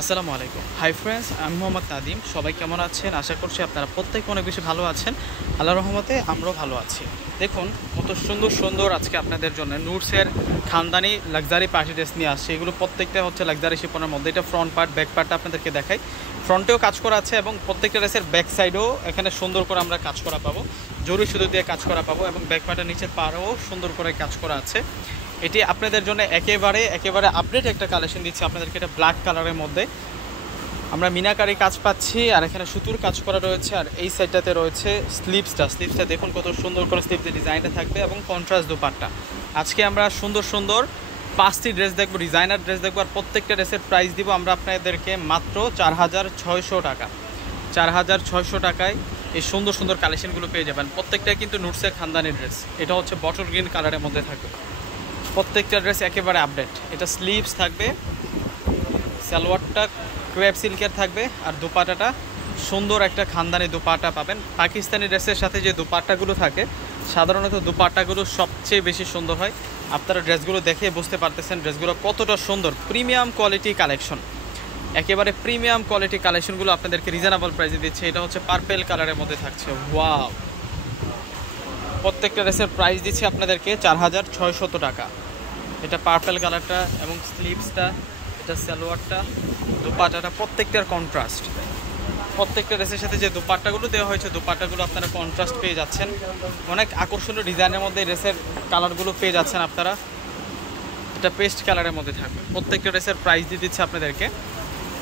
আসসালামু আলাইকুম। Hi friends, আমি মোহাম্মদ নাদিম। সবাই কেমন আছেন? আশা করছি আপনারা প্রত্যেকে অনেক বেশি ভালো আছেন। আল্লাহর রহমতে আমরাও ভালো আছি। দেখুন কত সুন্দর সুন্দর আজকে আপনাদের জন্য নুটসের খানদানি লাক্সারি পার্টি ড্রেস নিয়ে আসছে। এগুলো প্রত্যেকটা হচ্ছে লাক্সারি শিপনের মধ্যে। এটা ফ্রন্ট পার্ট, ব্যাক পার্টটা আপনাদেরকে দেখাই। ফ্রন্টেও কাজ করা আছে এবং প্রত্যেকটা ড্রেসের ব্যাক সাইডেও এখানে সুন্দর করে আমরা কাজ করা পাবো, জরি সুতো দিয়ে কাজ করা পাবো এবং ব্যাক পার্টের নিচের পাড়েও সুন্দর করে কাজ করা আছে। এটি আপনাদের জন্য একেবারে আপডেট একটা কালেকশন দিচ্ছি আপনাদেরকে। এটা ব্ল্যাক কালারের মধ্যে আমরা মিনাকারি কাজ পাচ্ছি, আর এখানে সুতোর কাজ করা রয়েছে। আর এই সাইডটাতে রয়েছে স্লিভসটা দেখুন কত সুন্দর করে স্লিভসের ডিজাইনটা থাকবে এবং কন্ট্রাস্ট দুপাট্টা। আজকে আমরা সুন্দর সুন্দর 5টি ড্রেস দেখবো, ডিজাইনার ড্রেস দেখবো, আর প্রত্যেকটা ড্রেসের প্রাইস দিব আমরা আপনাদেরকে মাত্র 4,600 টাকা। 4,600 টাকায় এই সুন্দর সুন্দর কালেকশনগুলো পেয়ে যাবেন। প্রত্যেকটাই কিন্তু নুটসের খানদানি ড্রেস। এটা হচ্ছে বটল গ্রিন কালারের মধ্যে থাকবে। প্রত্যেকটা ড্রেস একেবারে আপডেট। এটা স্লিভস থাকবে, সালোয়ারটা ক্রেপ সিল্কের থাকবে, আর দুপাটাটা সুন্দর একটা খানদানি দুপাটা পাবেন। পাকিস্তানি ড্রেসের সাথে যে দুপাট্টাগুলো থাকে সাধারণত দুপাট্টাগুলো সবচেয়ে বেশি সুন্দর হয়। আপনারা ড্রেসগুলো দেখে বুঝতে পারতেছেন ড্রেসগুলো কতটা সুন্দর। প্রিমিয়াম কোয়ালিটি কালেকশন, একেবারে প্রিমিয়াম কোয়ালিটি কালেকশনগুলো আপনাদেরকে রিজনেবল প্রাইসে দিচ্ছে। এটা হচ্ছে পার্পেল কালারের মধ্যে থাকছে। ওয়াও! প্রত্যেকটা ড্রেসের প্রাইস দিচ্ছে আপনাদেরকে 4,600 টাকা। এটা পার্পেল কালারটা এবং স্লিভসটা, এটা সালোয়ারটা, দুপাট্টাটা প্রত্যেকটার কন্ট্রাস্ট। প্রত্যেকটা ড্রেসের সাথে যে দুপাট্টাগুলো দেওয়া হয়েছে দুপাট্টাগুলো আপনারা কন্ট্রাস্ট পেয়ে যাচ্ছেন। অনেক আকর্ষণীয় ডিজাইনের মধ্যে ড্রেসের কালারগুলো পেয়ে যাচ্ছেন আপনারা। এটা পেস্ট কালারের মধ্যে থাকবে। প্রত্যেকটা ড্রেসের প্রাইস দিয়ে দিচ্ছে আপনাদেরকে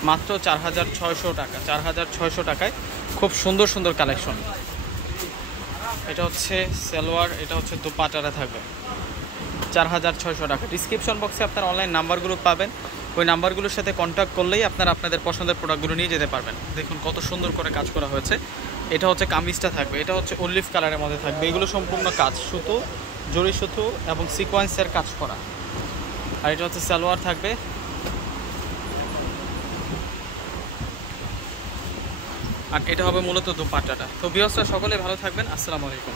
মাত্র 4,600 টাকা। 4,600 টাকায় খুব সুন্দর সুন্দর কালেকশন। এটা হচ্ছে সালোয়ার, এটা হচ্ছে দুপাট্টাটা থাকবে 4,600 টাকা। ডিসক্রিপশন বক্সে আপনার অনলাইন নাম্বারগুলো পাবেন, ওই নাম্বারগুলোর সাথে কন্ট্যাক্ট করলেই আপনারা আপনাদের পছন্দের প্রোডাক্টগুলো নিয়ে যেতে পারবেন। দেখুন কত সুন্দর করে কাজ করা হয়েছে। এটা হচ্ছে কামিজটা থাকবে, এটা হচ্ছে অলিভ কালারের মধ্যে থাকবে। এগুলো সম্পূর্ণ কাজ সুতো, জরি সুতো এবং সিকোয়েন্সের কাজ করা। আর এটা হচ্ছে সালোয়ার থাকবে, আর এটা হবে মূলত দুপাট্টাটা। তো ভিউয়ার্সরা সকলে ভালো থাকবেন। আসসালামু আলাইকুম।